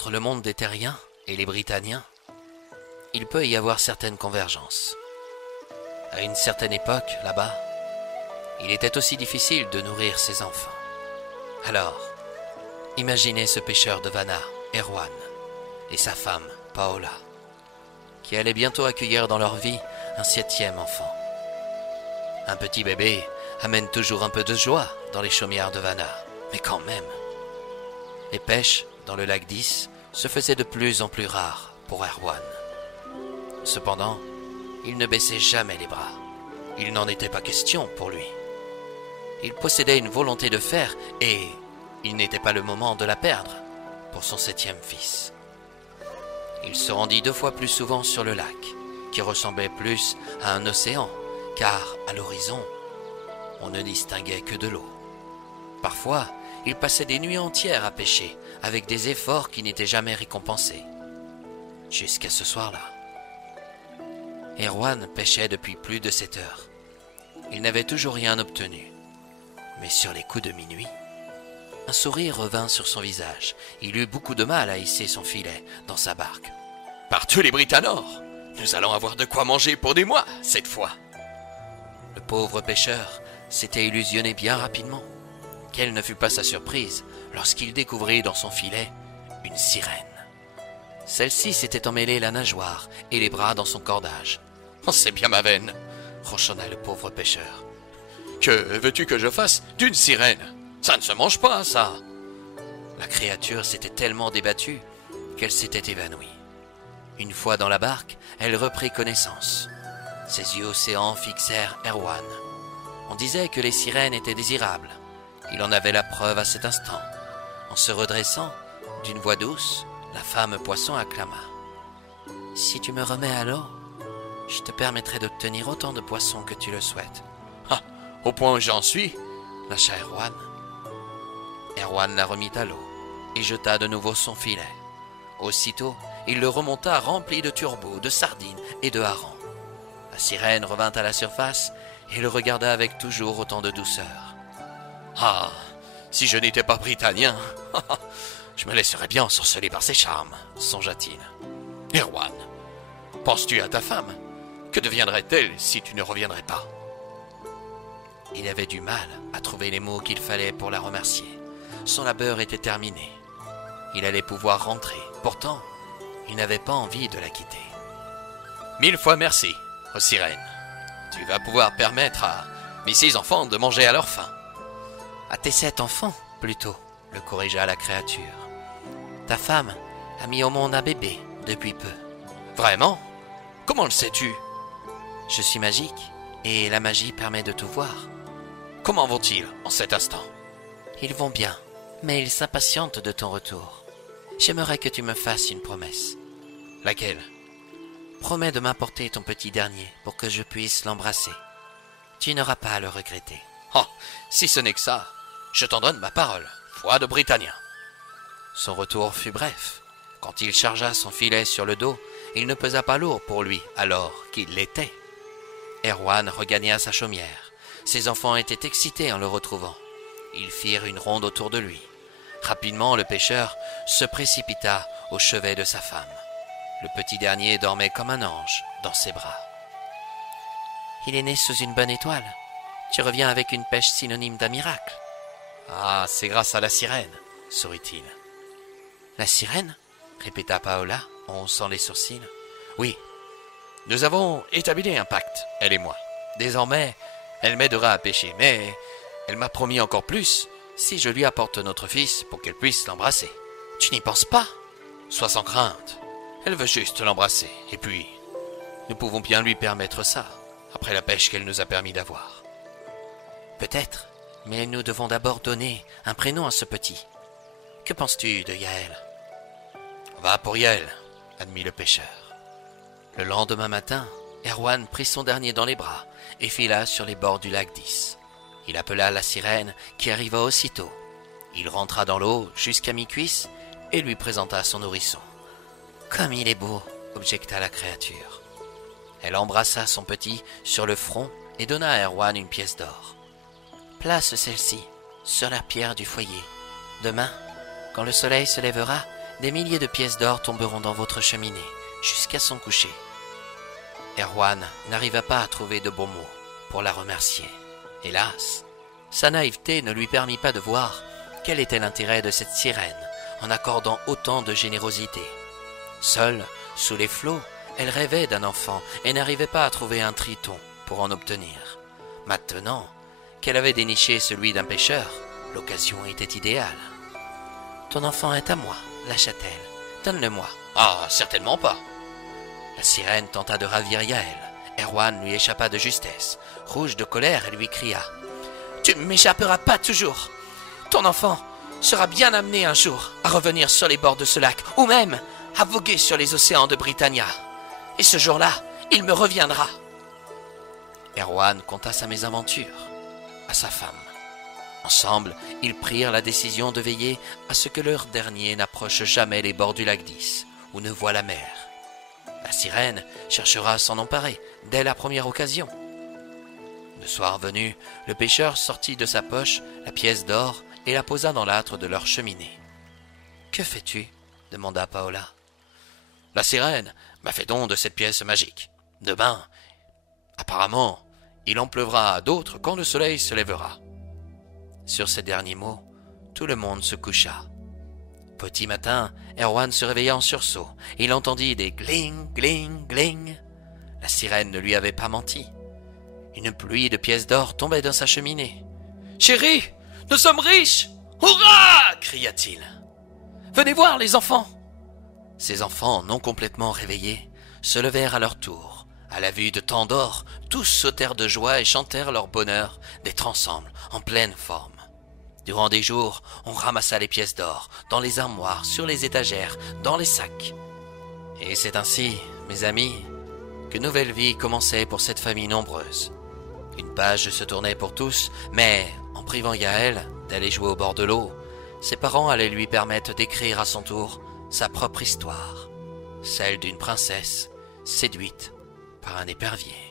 Entre le monde des Terriens et les Britanniens, il peut y avoir certaines convergences. À une certaine époque, là-bas, il était aussi difficile de nourrir ses enfants. Alors, imaginez ce pêcheur de Vanna, Erwan, et sa femme, Paola, qui allaient bientôt accueillir dans leur vie un 7e enfant. Un petit bébé amène toujours un peu de joie dans les chaumières de Vanna, mais quand même. Les pêches dans le lac 10 se faisaient de plus en plus rares pour Erwan. Cependant, il ne baissait jamais les bras. Il n'en était pas question pour lui. Il possédait une volonté de faire et il n'était pas le moment de la perdre pour son 7e fils. Il se rendit 2 fois plus souvent sur le lac, qui ressemblait plus à un océan, car à l'horizon, on ne distinguait que de l'eau. Parfois, il passait des nuits entières à pêcher, avec des efforts qui n'étaient jamais récompensés. Jusqu'à ce soir-là. Erwan pêchait depuis plus de 7 heures. Il n'avait toujours rien obtenu. Mais sur les coups de minuit, un sourire revint sur son visage. Il eut beaucoup de mal à hisser son filet dans sa barque. « Par tous les Britanors, nous allons avoir de quoi manger pour des mois, cette fois !» Le pauvre pêcheur s'était illusionné bien rapidement. Quelle ne fut pas sa surprise lorsqu'il découvrit dans son filet une sirène. Celle-ci s'était emmêlée la nageoire et les bras dans son cordage. « Oh, c'est bien ma veine !» ronchonna le pauvre pêcheur. « Que veux-tu que je fasse d'une sirène? Ça ne se mange pas, ça !» La créature s'était tellement débattue qu'elle s'était évanouie. Une fois dans la barque, elle reprit connaissance. Ses yeux océans fixèrent Erwan. On disait que les sirènes étaient désirables. Il en avait la preuve à cet instant. En se redressant, d'une voix douce, la femme poisson acclama. « Si tu me remets à l'eau, je te permettrai d'obtenir autant de poissons que tu le souhaites. »« Ah, au point où j'en suis !» lâcha Erwan. Erwan la remit à l'eau et jeta de nouveau son filet. Aussitôt, il le remonta rempli de turbots, de sardines et de harengs. La sirène revint à la surface et le regarda avec toujours autant de douceur. « Ah, si je n'étais pas britanien, je me laisserais bien ensorceler par ses charmes, songea-t-il. Erwan, penses-tu à ta femme? Que deviendrait-elle si tu ne reviendrais pas ?» Il avait du mal à trouver les mots qu'il fallait pour la remercier. Son labeur était terminé. Il allait pouvoir rentrer. Pourtant, il n'avait pas envie de la quitter. « 1000 fois merci, ô sirène. Tu vas pouvoir permettre à mes 6 enfants de manger à leur faim. »« À tes 7 enfants, plutôt, » le corrigea la créature. « Ta femme a mis au monde un bébé depuis peu. »« Vraiment? Comment le sais-tu? »« Je suis magique, et la magie permet de tout voir. »« Comment vont-ils en cet instant? »« Ils vont bien, mais ils s'impatientent de ton retour. J'aimerais que tu me fasses une promesse. »« Laquelle? »« Promets de m'apporter ton petit dernier pour que je puisse l'embrasser. Tu n'auras pas à le regretter. »« Oh, si ce n'est que ça, je t'en donne ma parole, foi de Britannia. » Son retour fut bref. Quand il chargea son filet sur le dos, il ne pesa pas lourd pour lui alors qu'il l'était. Erwan regagna sa chaumière. Ses enfants étaient excités en le retrouvant. Ils firent une ronde autour de lui. Rapidement, le pêcheur se précipita au chevet de sa femme. Le petit dernier dormait comme un ange dans ses bras. « Il est né sous une bonne étoile. Tu reviens avec une pêche synonyme d'un miracle. »« Ah, c'est grâce à la sirène, » sourit-il. « La sirène ?» répéta Paola en haussant les sourcils. « Oui, nous avons établi un pacte, elle et moi. Désormais, elle m'aidera à pêcher, mais elle m'a promis encore plus si je lui apporte notre fils pour qu'elle puisse l'embrasser. Tu n'y penses pas? Sois sans crainte. Elle veut juste l'embrasser, et puis nous pouvons bien lui permettre ça, après la pêche qu'elle nous a permis d'avoir. » Peut-être, mais nous devons d'abord donner un prénom à ce petit. Que penses-tu de Yaël? Va pour Yaël, admit le pêcheur. Le lendemain matin, Erwan prit son dernier dans les bras et fila sur les bords du lac 10. Il appela la sirène qui arriva aussitôt. Il rentra dans l'eau jusqu'à mi-cuisse et lui présenta son nourrisson. « Comme il est beau !» objecta la créature. Elle embrassa son petit sur le front et donna à Erwan une pièce d'or. « Place celle-ci sur la pierre du foyer. Demain, quand le soleil se lèvera, des milliers de pièces d'or tomberont dans votre cheminée, jusqu'à son coucher. » Erwan n'arriva pas à trouver de bons mots pour la remercier. Hélas, sa naïveté ne lui permit pas de voir quel était l'intérêt de cette sirène en accordant autant de générosité. Seule, sous les flots, elle rêvait d'un enfant et n'arrivait pas à trouver un triton pour en obtenir. Maintenant qu'elle avait déniché celui d'un pêcheur, l'occasion était idéale. « Ton enfant est à moi, lâcha-t-elle. Donne-le-moi. »« Ah, certainement pas. » La sirène tenta de ravir Yaël. Erwan lui échappa de justesse. Rouge de colère, elle lui cria: « Tu ne m'échapperas pas toujours. Ton enfant sera bien amené un jour à revenir sur les bords de ce lac, ou même à voguer sur les océans de Britannia. Et ce jour-là, il me reviendra. » Erwan conta sa mésaventure à sa femme. Ensemble, ils prirent la décision de veiller à ce que leur dernier n'approche jamais les bords du lac d'Is, ou ne voie la mer. La sirène cherchera à s'en emparer dès la première occasion. Le soir venu, le pêcheur sortit de sa poche la pièce d'or et la posa dans l'âtre de leur cheminée. « Que fais-tu » demanda Paola. « La sirène m'a fait don de cette pièce magique. Demain, apparemment, il en pleuvra à d'autres quand le soleil se lèvera. » Sur ces derniers mots, tout le monde se coucha. Petit matin, Erwan se réveilla en sursaut. Il entendit des gling, gling, gling. La sirène ne lui avait pas menti. Une pluie de pièces d'or tombait dans sa cheminée. « Chérie, nous sommes riches ! Hurrah !» cria-t-il. « Venez voir les enfants !» Ces enfants, non complètement réveillés, se levèrent à leur tour. À la vue de tant d'or, tous sautèrent de joie et chantèrent leur bonheur d'être ensemble, en pleine forme. Durant des jours, on ramassa les pièces d'or, dans les armoires, sur les étagères, dans les sacs. Et c'est ainsi, mes amis, qu'une nouvelle vie commençait pour cette famille nombreuse. Une page se tournait pour tous, mais en privant Yaël d'aller jouer au bord de l'eau, ses parents allaient lui permettre d'écrire à son tour sa propre histoire, celle d'une princesse séduite par un épervier.